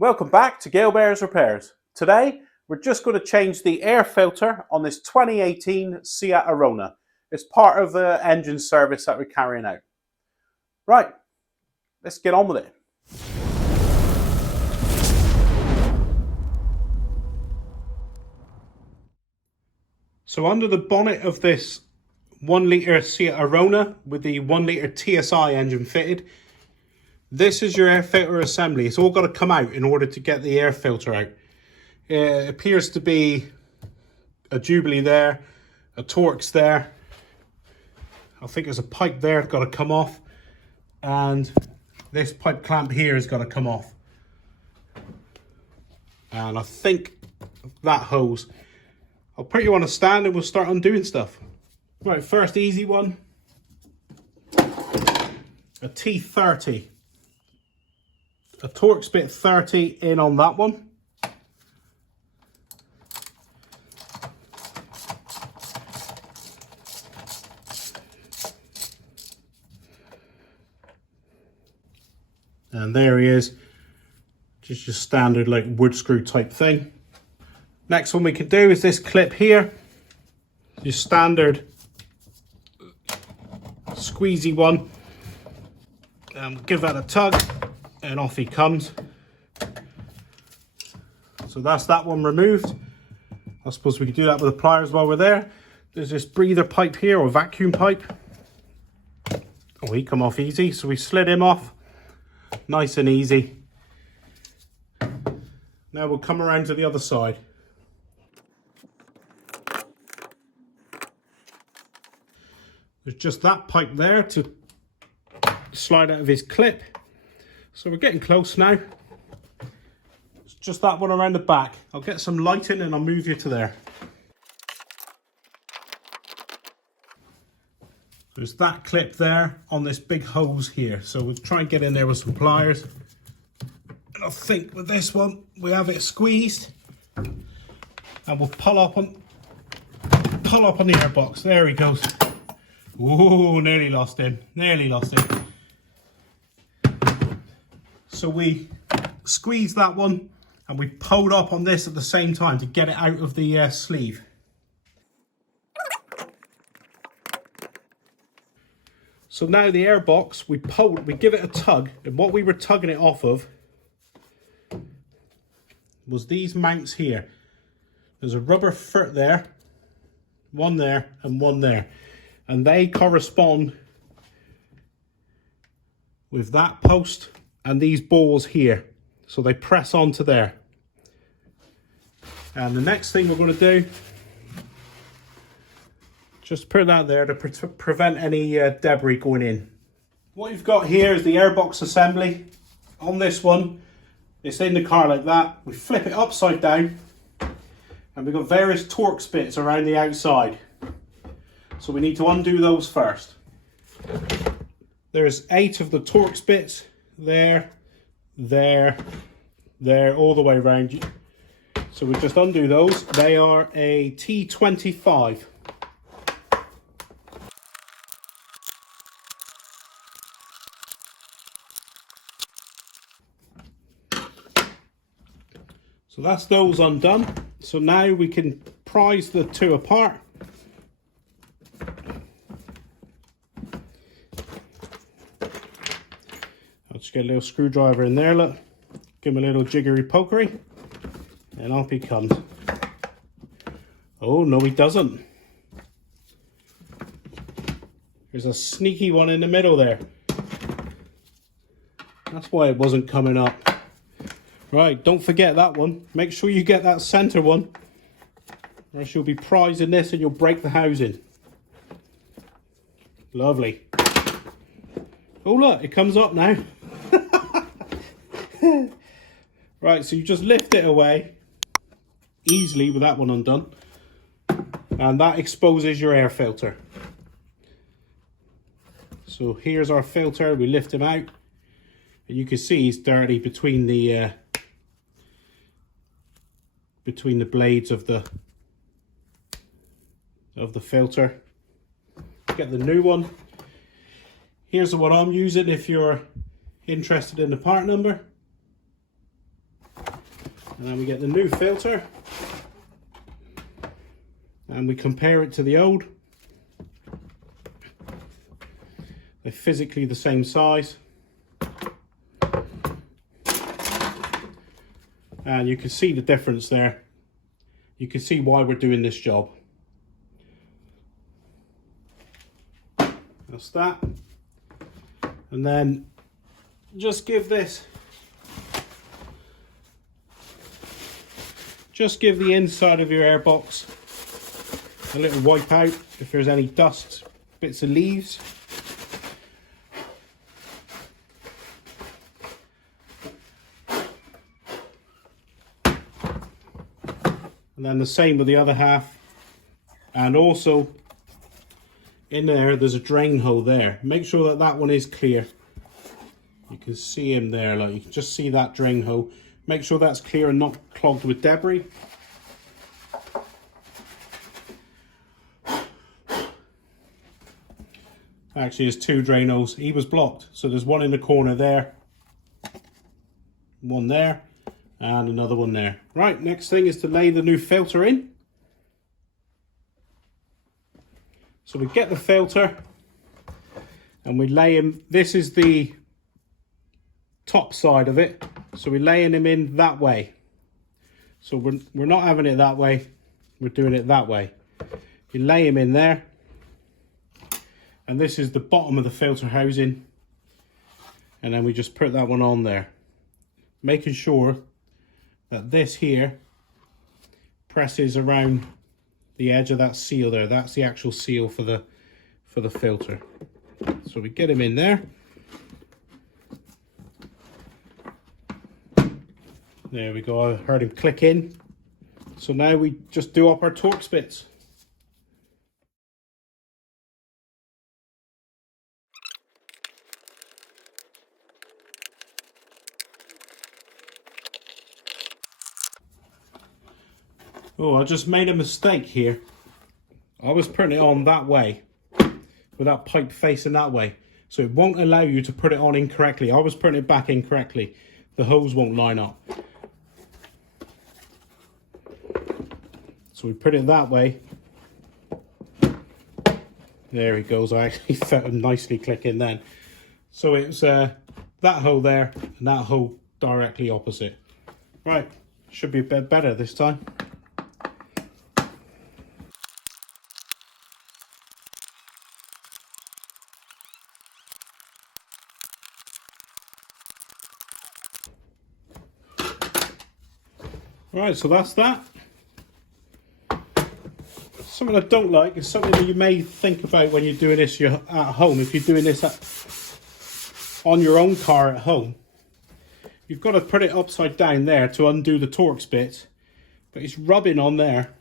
Welcome back to Gale Bears Repairs. Today we're just going to change the air filter on this 2018 Seat Arona. It's part of the engine service that we're carrying out. Right, let's get on with it. So under the bonnet of this 1 litre Seat Arona with the 1 litre TSI engine fitted, this is your air filter assembly. It's all got to come out in order to get the air filter out. It appears to be a Jubilee there, a Torx there. I think there's a pipe there that's got to come off, and this pipe clamp here has got to come off. And I think that hose. I'll put you on a stand and we'll start undoing stuff. Right, first easy one. A T30. A Torx bit 30 in on that one. And there he is. Just your standard like wood screw type thing. Next one we can do is this clip here. Your standard squeezy one. Give that a tug and off he comes. So that's that one removed. I suppose we could do that with the pliers while we're there. There's this breather pipe here, or vacuum pipe. Oh, he come off easy. So we slid him off. Nice and easy. Now we'll come around to the other side. There's just that pipe there to slide out of his clip. So we're getting close now. It's just that one around the back. I'll get some lighting and I'll move you to there. There's that clip there on this big hose here. So we'll try and get in there with some pliers. And I think with this one, we have it squeezed. And we'll pull up on the airbox. There he goes. Whoa, nearly lost him. Nearly lost him. So we squeezed that one and we pulled up on this at the same time to get it out of the sleeve. So now the airbox, we give it a tug, and what we were tugging it off of was these mounts here. There's a rubber foot there, one there and one there. And they correspond with that post and these balls here. So they press onto there. And the next thing we're going to do, just put that there to prevent any debris going in. What you've got here is the airbox assembly. On this one, it's in the car like that. We flip it upside down and we've got various Torx bits around the outside. So we need to undo those first. There's 8 of the Torx bits there, there, there, all the way around. So we just undo those. They are a T25. So that's those undone. So now we can prise the two apart. Just get a little screwdriver in there, look. Give him a little jiggery pokery. And off he comes. Oh, no he doesn't. There's a sneaky one in the middle there. That's why it wasn't coming up. Right, don't forget that one. Make sure you get that center one, or else you'll be prizing this and you'll break the housing. Lovely. Oh look, it comes up now. Right, so you just lift it away easily with that one undone, and that exposes your air filter. So here's our filter. We lift him out and you can see he's dirty between the blades of the filter. Get the new one. Here's the one I'm using if you're interested in the part number. And then we get the new filter and we compare it to the old. They're physically the same size. And you can see the difference there. You can see why we're doing this job. That's that. And then just give the inside of your airbox a little wipe out if there's any dust, bits of leaves. And then the same with the other half. And also in there's a drain hole there. Make sure that that one is clear. You can see him there, like you can just see that drain hole. Make sure that's clear and not clogged with debris. Actually, there's two drain holes. He was blocked, so there's one in the corner there, one there, and another one there. Right, next thing is to lay the new filter in. So we get the filter and we lay him. This is the top side of it, so we're laying him in that way. So we're not having it that way, we're doing it that way. You lay him in there, and this is the bottom of the filter housing, and then we just put that one on there, making sure that this here presses around the edge of that seal there. That's the actual seal for the filter. So we get him in there. There we go, I heard him click in. So now we just do up our Torx bits. Oh, I just made a mistake here. I was putting it on that way, with that pipe facing that way. So it won't allow you to put it on incorrectly. I was putting it back incorrectly. The hose won't line up. So we put it that way. There he goes. I actually felt him nicely click in then. So it's that hole there and that hole directly opposite. Right, should be a bit better this time. Right, so that's that. Something I don't like is something that you may think about when you're doing this at home. If you're doing this on your own car at home, you've got to put it upside down there to undo the Torx bit, but it's rubbing on there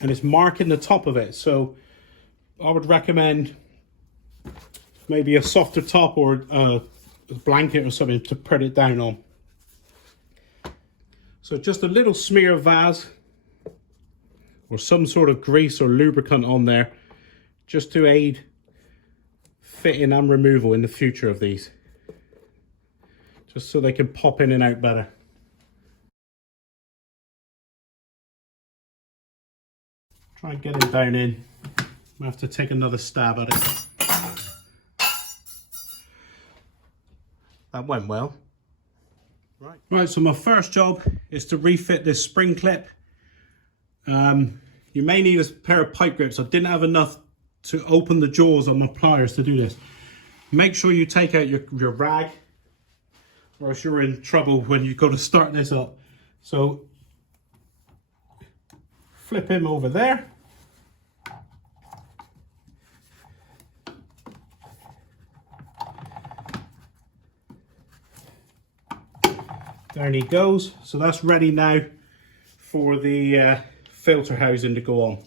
and it's marking the top of it. So I would recommend maybe a softer top or a blanket or something to put it down on. So just a little smear of Vaz or some sort of grease or lubricant on there, just to aid fitting and removal in the future of these, just so they can pop in and out better. Try and get it down in. I have to take another stab at it. That went well. Right, so my first job is to refit this spring clip. You may need a pair of pipe grips. I didn't have enough to open the jaws on my pliers to do this. Make sure you take out your rag, or else you're in trouble when you go to start this up. So flip him over there. There he goes. So that's ready now for the filter housing to go on.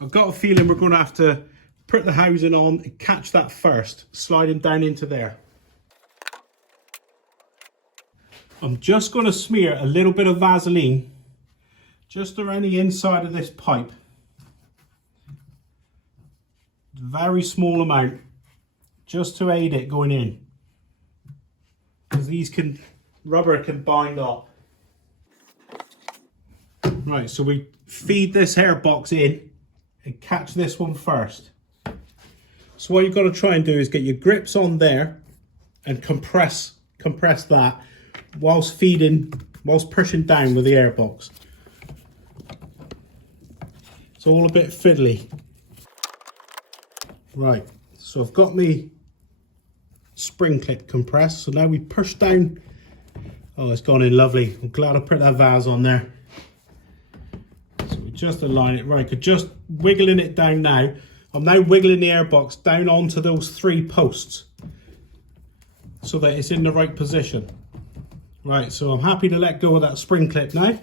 I've got a feeling we're going to have to put the housing on and catch that first, sliding down into there. I'm just going to smear a little bit of Vaseline just around the inside of this pipe. Very small amount, just to aid it going in, because rubber can bind up. Right, so we feed this airbox in and catch this one first. So what you've got to try and do is get your grips on there and compress that whilst pushing down with the airbox. It's all a bit fiddly. Right, so I've got my spring clip compressed, so now we push down. Oh, it's gone in lovely. I'm glad I put that vase on there. So we just align it right, just wiggling it down now. I'm now wiggling the airbox down onto those 3 posts so that it's in the right position. Right, so I'm happy to let go of that spring clip now.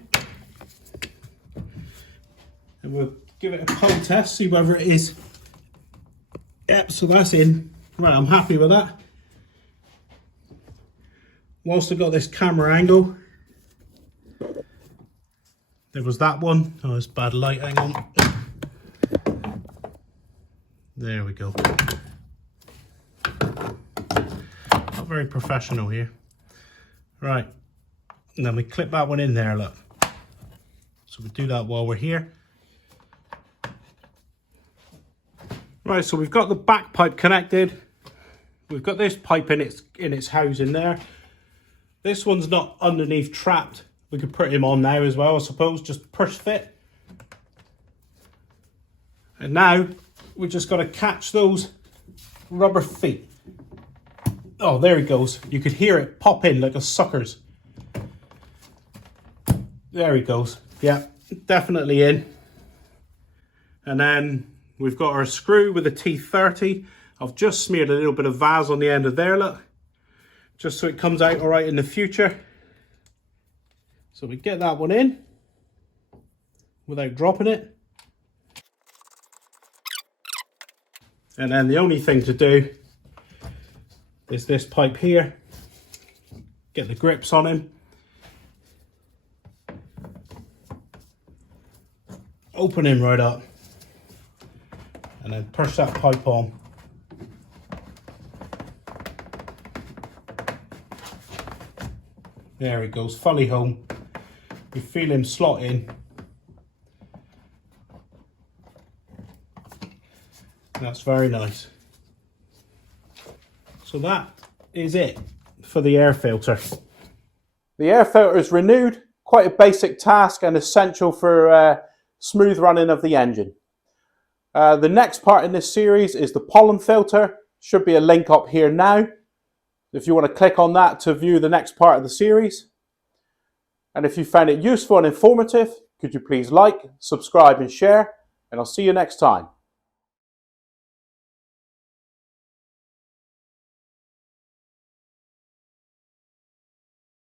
And we'll give it a pull test, see whether it is. Yep, so that's in. Right, I'm happy with that. Whilst I've got this camera angle, there was that one. Oh, it's bad light, hang on. There we go. Not very professional here. Right, and then we clip that one in there, look. So we do that while we're here. Right, so we've got the back pipe connected. We've got this pipe in its housing there. This one's not underneath trapped. We could put him on now as well, I suppose, just push fit. And now we just got to catch those rubber feet. Oh, there he goes. You could hear it pop in like a sucker's. There he goes. Yeah, definitely in. And then we've got our screw with a T30. I've just smeared a little bit of vase on the end of there, look. Just so it comes out all right in the future. So we get that one in without dropping it. And then the only thing to do is this pipe here. Get the grips on him. Open him right up. And then push that pipe on. There he goes, fully home. You feel him slot in. That's very nice. So that is it for the air filter. The air filter is renewed, quite a basic task and essential for smooth running of the engine. The next part in this series is the pollen filter. Should be a link up here now if you want to click on that to view the next part of the series. And if you found it useful and informative, could you please like, subscribe and share, and I'll see you next time.